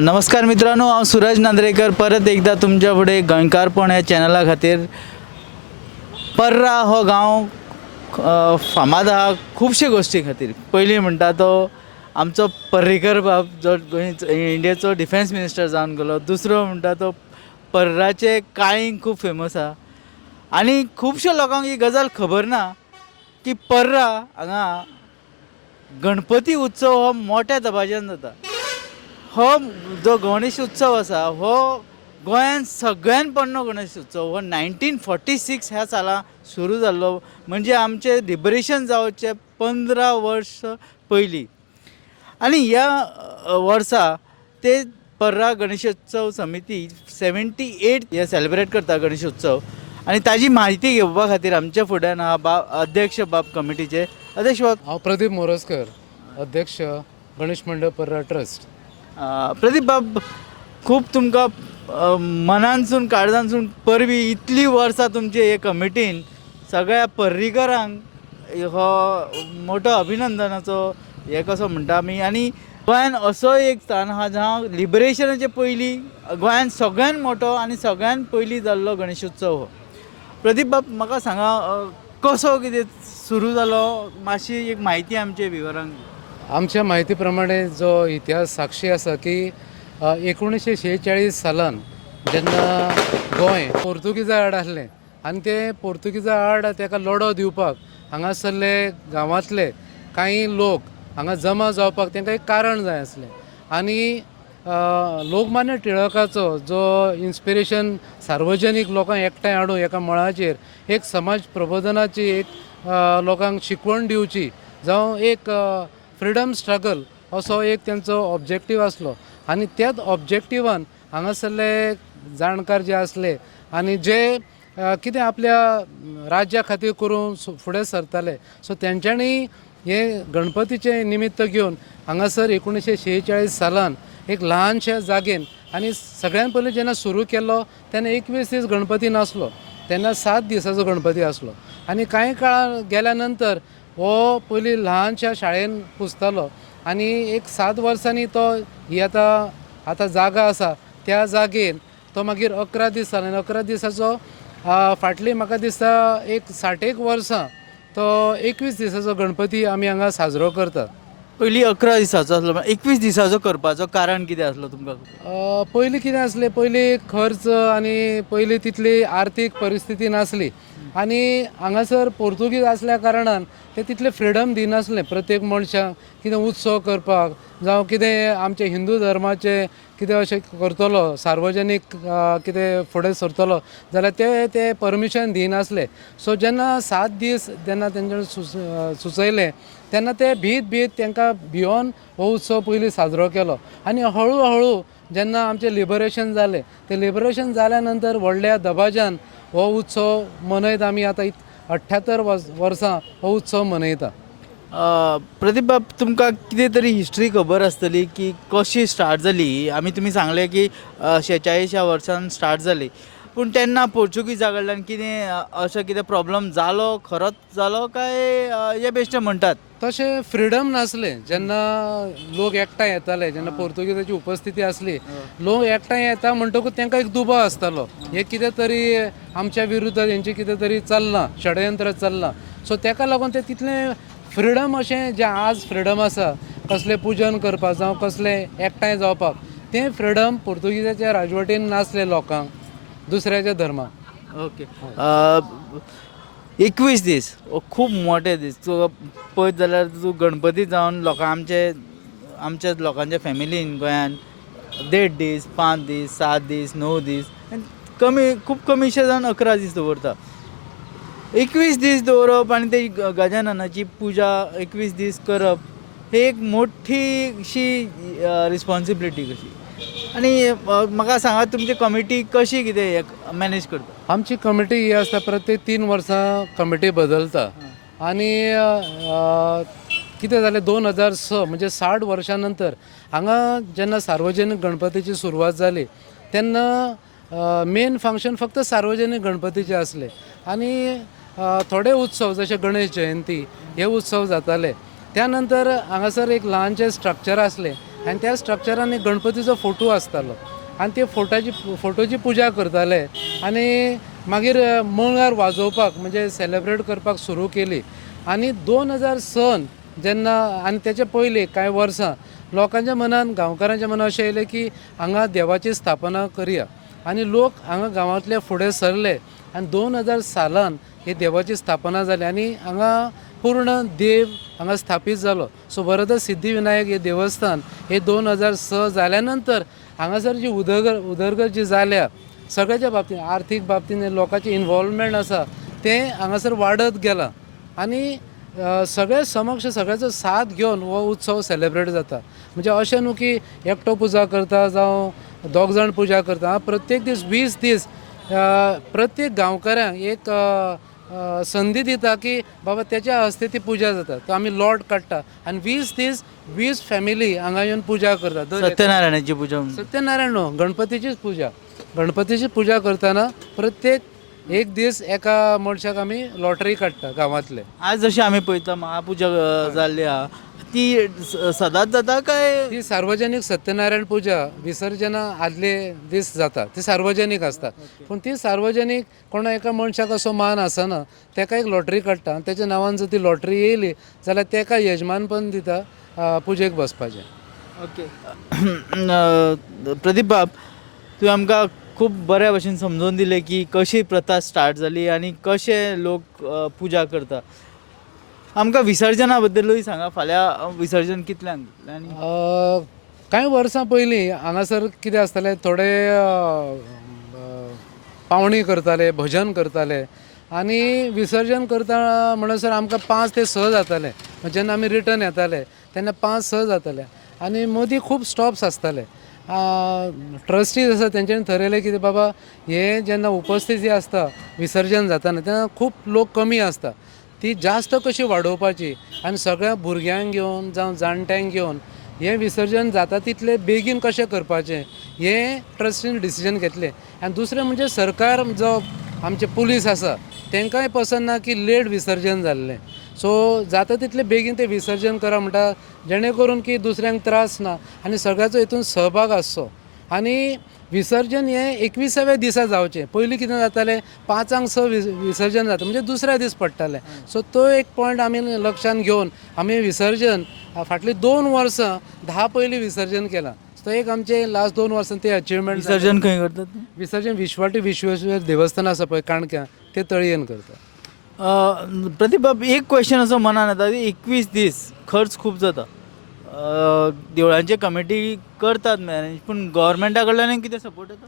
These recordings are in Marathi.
नमस्कार मित्रांनो, हांव सूरज नांद्रेकर परत एकदा तुमच्या फुडें गोंयकारपण ह्या चॅनला खातीर. पर्रा हो गांव फामाद आहा खुबशे गोश्टी खातीर. पयलीं म्हणटा तो आमचो पर्रीकर बाब जो इंडियेचो डिफेन्स मिनिस्टर जावन गेलो. दुसरो म्हणटा तो पर्राचें काळींग खूब फेमस आहा. आनी खुबश्या लोकांक ही गजाल खबर ना की पर्रा हांगा गणपती उत्सव हो मोठ्या दबाज्यान जाता. हो जो गणेश उत्सव आसा हो गोंयांत सगळ्यान पोरणो गणेश उत्सव. हो 1946 ह्या साला सुरू जाल्लो, म्हणजे आमचें लिबरेशन जावचे 15 वर्स पयलीं. आनी ह्या वर्सा ते पर्रा गणेशोत्सव समिती 78 हे सेलिब्रेट करता गणेशोत्सव. आनी ताजी म्हायती घेवपा खातीर आमच्या फुड्यान आहा अध्यक्ष बाब कमिटीचे. अध्यक्ष बाब, हांव प्रदीप मोरजकर, अध्यक्ष गणेश मंडळ पर्रा ट्रस्ट. प्रदीप बाब, खूब तुमकां मनानसून काळजानसून परबी इतली वर्सां तुमचे हे कमिटीन सगळ्या पर्रीकरांक हो मोठो अभिनंदनाचो हे कसो म्हणटा आमी. आनी गोंयान असो एक स्थान आहा जहा लिबरेशनाचे पयलीं गोंयान सगळ्यान मोठो आनी सगळ्यान पयलीं जाल्लो गणेशोत्सव हो. प्रदीप बाब, म्हाका सांगा कसो कितें सुरू जालो, मातशी एक म्हायती आमचे विवरांक. आमच्या माहिती प्रमाणे जो इतिहास साक्षी आसा की 1946 सालान जेन्ना गोंय पोर्तुगीजा आड आसलें आनी ते पोर्तुगीजा आड ताका लढो दिवपाक हांगासरले गांवांतले कांय लोक हांगा जमा जावपाक तांकां एक कारण जाय आसलें. आनी लोकमान्य टिळकाचो जो इन्स्पिरेशन सार्वजनीक लोकांक एकठांय हाडून एका मळाचेर एक समाज प्रबोधनाची एक लोकांक शिकवण दिवची जावं एक फ्रिडम स्ट्रगल असो एक तेंचो ऑब्जेक्टीव आसलो. आनी त्याच ऑब्जेक्टिवान हांगासरले जाणकार जे आसले आनी जे कितें आपल्या राज्या खातीर करून फुडें सरताले, सो तेंच्यांनी हे गणपतीचे निमित्त घेवन हांगासर 1946 सालान एक ल्हानशा जागेन आनी सगळ्यान पयलीं जेन्ना सुरू केल्लो तेन्ना 21 दीस गणपती नासलो, तेन्ना 7 दिसाचो गणपती आसलो. आनी कांय काळ गेल्या नंतर हो पयलीं ल्हानशा शाळेन पुजतालो आनी एक 7 वर्सांनी तो ही आतां जागा आसा त्या जागेन तो मागीर 11 दीस जालो. 11 दिसाचो फाटली म्हाका दिसता एक 60 वर्सां तो 21 दिसाचो गणपती आमी हांगा साजरो करता. पयलीं 11 दिसाचो आसलो, 21 दिसाचो करपाचो कारण कितें आसलो तुमकां? पयलीं कितें आसलें, पयलीं खर्च आनी पयलीं तितली आर्थीक परिस्थिती नासली आनी हांगासर पोर्तुगीज आसल्या कारणान ते तितले फ्रिडम दिनासले प्रत्येक मनशाक कितें उत्सव करपाक जावं कितें आमचे हिंदू धर्माचे कितें अशें करतलो, सार्वजनीक कितें फुडें सरतलो जाल्यार ते परमिशन दिनासले. सो जेन्ना 7 दीस जेन्ना तेंच्यानी सुचयलें तेन्ना ते भीत तांकां भिवून हो उत्सव पयलीं साजरो केलो. आनी हळू हळू जेन्ना आमचें लिबरेशन जालें, ते लिबरेशन जाल्या नंतर व्हडल्या दबाज्यान हो उत्सव मनयत आमी आतां 78 वर्सां हो उत्सव मनयता. प्रदीप बाब, तुमकां कितें तरी हिस्ट्री खबर आसतली की कशी स्टार्ट जाली. तुमी सांगलें की 46 वर्सान स्टार्ट जाली, पूण तेन्ना पोर्चुगीजा कडल्यान कितें अशें कितें प्रॉब्लम जालो, खरोच जालो काय हे बेश्टे म्हणटात? तशें फ्रिडम नासलें. जेन्ना लोक एकठांय येताले, जेन्ना पोर्तुगीजाची उपस्थिती आसली, लोक एकठांय येता म्हणटकूच तांकां एक दुबाव आसतालो, हे कितें तरी आमच्या विरुद्ध हेंचें कितें तरी चल्लां, षडयंत्र चल्लां. सो ताका लागून ते तितलें फ्रिडम अशें जें आज फ्रिडम आसा कसलें पुजन करपाक जावं कसलें एकठांय जावपाक, तें फ्रिडम पोर्तुगीजाच्या राजवटीन नासलें लोकांक दुसऱ्याच्या धर्माक. ओके. 21 दीस खूब मोठे दीस. तूं पळयत जाल्यार तूं गणपती जावन आमच्या लोकांच्या फॅमिलीन गोंयान 1.5 दीस, 5 दीस, 7 दीस, 9 दीस खूब कमीशे जावन 11 दीस दवरता. 21 दीस दवरप आनी ते गजाननाची पुजा 21 दीस करप हे एक मोठीशी रिस्पॉन्सिबिलिटी कशी. आनी म्हाका सांगात तुमची कमिटी कशी कितें मॅनेज करता. आमची कमिटी ही आसता प्रत्येक 3 वर्सां कमिटी बदलता आणि कितें जालें 2006 म्हणजे 60 वर्सां नंतर हांगा जेन्ना सार्वजनीक गणपतीची सुरवात जाली तेन्ना मेन फंक्शन फक्त सार्वजनीक गणपतीचे आसले आणि थोडे उत्सव जसे गणेश जयंती हे उत्सव जाताले. त्यानंतर हांगासर एक ल्हानशें स्ट्रक्चर आसलें आनी त्या स्ट्रक्चरान एक गणपतीचो फोटो आसतालो आनी ते फोटोची पुजा करताले आनी मागीर मंगळार वाजोवपाक म्हणजे सेलेब्रेट करपाक सुरू केली. आनी 2006 जेन्ना आनी तेचे पयलीं कांय वर्सां लोकांच्या मनान गांवकारांच्या मनान अशें येयलें की हांगा देवाची स्थापना करया आनी लोक हांगा गांवांतले फुडें सरले आनी 2007 ही देवाची स्थापना जाली आनी हांगा पूर्ण देव हांगा स्थापीत जालो. सो वरद सिद्धिविनायक हे देवस्थान हे 2006 जाल्या नंतर हांगासर जी उदरगत जी जाल्या सगळ्याच्या बाबतींत आर्थीक बाबतींत लोकांचे इन्वॉल्वमेंट आसा ते हांगासर वाडत गेलां आनी सगळे समक्ष सगळ्याचो साथ घेवन हो उत्सव सेलेब्रेट जाता. म्हणजे अशें न्हू की एकटो पुजा करता जावं 2 जाण पुजा करता. प्रत्येक दीस 20 दीस प्रत्येक गांवकारांक एक संधी दिता की बाबा त्याच्या हस्ते ती पुजा जाता. तो आमी लॉट काडटा आनी 20 दीस 20 फॅमिली हांगा येवन पुजा करता. सत्यनारायणाची पुजा सत्यनारायण न्हू गणपतीचीच पुजा करतना प्रत्येक एक दीस एका मनशाक आमी लॉटरी काडटा गांवांतले. आज जशी आमी पळयता महापुजा जाल्ली आहा ती सदांच जाता काय. ती सार्वजनीक सत्यनारायण पुजा विसर्जना आदले दीस जाता ती सार्वजनीक आसता. पूण ती सार्वजनीक कोणा एका मनशाक असो मान आसना तेका एक लॉटरी काडटा आनी तेच्या नांवान जर ती लॉटरी येयली जाल्यार तेका यजमानपण दिता पुजेक बसपाचें. ओके. प्रदीप बाब तुवें आमकां खूब बऱ्या भशेन समजोवन दिलें की कशी प्रथा स्टार्ट जाली आनी कशे लोक पुजा करता. आमकां विसर्जना बद्दलूय सांगा. फाल्यां विसर्जन कितल्यांक आनी कांय वर्सां पयलीं हांगासर कितें आसतालें थोडे पावणी करताले भजन करताले आनी विसर्जन करता म्हणसर आमकां 5 ते 6 जाताले. जेन्ना आमी रिटर्न येताले तेन्ना 5-6 जाताले आनी मदीं खूब स्टॉप्स आसताले. ट्रस्टीज आसा तेंच्यांनी ठरयलें की बाबा हे जेन्ना उपस्थिती आसता विसर्जन जाताना तेन्ना खूब लोक कमी आसता ती जास्त कशी वाडोवपाची आनी सगळ्या भुरग्यांक घेवन जावं जाणट्यांक घेवन हे विसर्जन जाता तितले बेगीन कशें करपाचें हें ट्रस्टीन डिसिजन घेतलें. आनी दुसरें म्हणजे सरकार जो आमचे पुलीस आसा तांकांय पसंद ना की लेट विसर्जन जाल्लें. सो जाता तितले बेगीन ते विसर्जन करा म्हणटा जेणे करून की दुसऱ्यांक त्रास ना आनी सगळ्याचो हितून सहभाग आसचो. आनी विसर्जन हें 21व्या दिसा जावचें. पयलीं कितें जातालें 5-6 विसर्जन जाता म्हणजे दुसऱ्या दीस पडटालें. सो तो एक पॉयंट आमी लक्षांत घेवन आमी विसर्जन फाटलीं 2 वर्सां 10 पयलीं विसर्जन केलां. तो एक आमचे लास्ट 2 वर्सां ते अचिवमेंट. विसर्जन खंय करतात. विसर्जन विश्वाटी विश्वेश्वर देवस्थान आसा पळय काणक्या ते तळयेन करता. प्रदीप बाब एक क्वेश्चन असो मनान येता की 21 दीस खर्च खूब जाता. देवळांचे कमिटी करतात मॅनेज पूण गव्हर्मेंटा कडल्यान कितें सपोर्ट येता.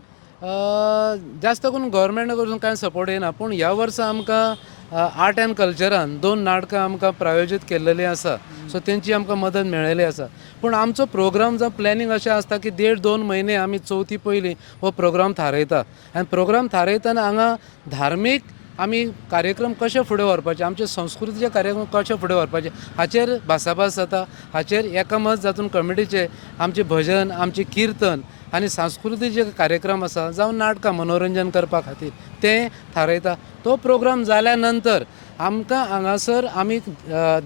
जास्त करून गव्हर्मेंटा कडसून कांय सपोर्ट येना. पूण ह्या वर्सा आमकां आर्ट एंड कल्चरान 2 नाटकां आमकां प्रायोजीत केल्लेलीं आसा. सो तेंची आमकां मदत मेळ्ळेली आसा. पूण आमचो प्रोग्राम जो प्लॅनिंग अशें आसता की 1.5-2 म्हयने आमी चवथी पयलीं हो प्रोग्राम थारयता आनी प्रोग्राम थारयतना हांगा धार्मीक आमी कार्यक्रम कशे फुडें व्हरपाचे आमचे संस्कृतीचे कार्यक्रम कशे फुडें व्हरपाचे हाचेर भासाभास जाता. हाचेर एकामत जातून कमिटीचे आमचे भजन आमचे किर्तन आनी सांस्कृतीक जे कार्यक्रम आसा जावं नाटकां मनोरंजन करपा खातीर ते थारयता. तो प्रोग्राम जाल्या नंतर आमकां हांगासर आमी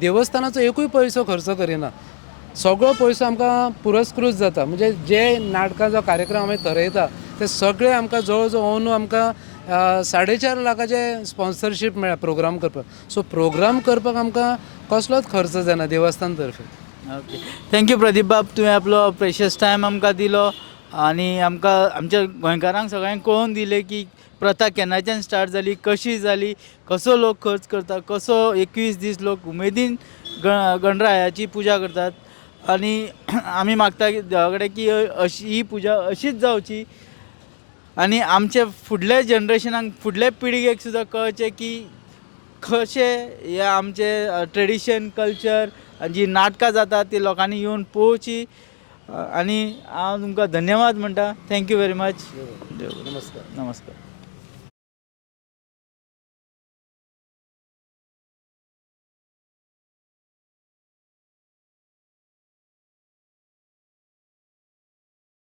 देवस्थानाचो एकूय पयसो खर्च करिना. सगळो पयसो आमकां पुरस्कृत जाता. म्हणजे जे नाटकां जो कार्यक्रम आमी थरयता ते सगळे आमकां जवळ जवळ अंदू आमकां 4.5 लाखाचे स्पॉन्सरशीप मेळ्ळा प्रोग्राम करपाक. सो प्रोग्राम करपाक आमकां कसलोच खर्च जायना देवस्थान तर्फे. ओके. थँक्यू प्रदीप बाब तुवें आपलो प्रेशियस टायम आमकां दिलो आनी आमकां आमच्या गोंयकारांक सगळ्यांक कळोवन दिलें की प्रथा केन्नाच्यान स्टार्ट जाली, कशी जाली, कसो लोक खर्च करता, कसो 21 दीस लोक उमेदीन गणरायाची पुजा करतात आणि आमी मागता की देवा कडेन की अशी ही पुजा अशीच जावची आणि आमच्या फुडल्या जनरेशनाक फुडल्या पिळगेक सुद्दां कळचें की कशें हे आमचे ट्रेडिशन कल्चर जी नाटकां जातात ती लोकांनी येवन पळोवची आणि हांव तुमकां धन्यवाद म्हणटा. Thank you very much. नमस्कार. नमस्कार.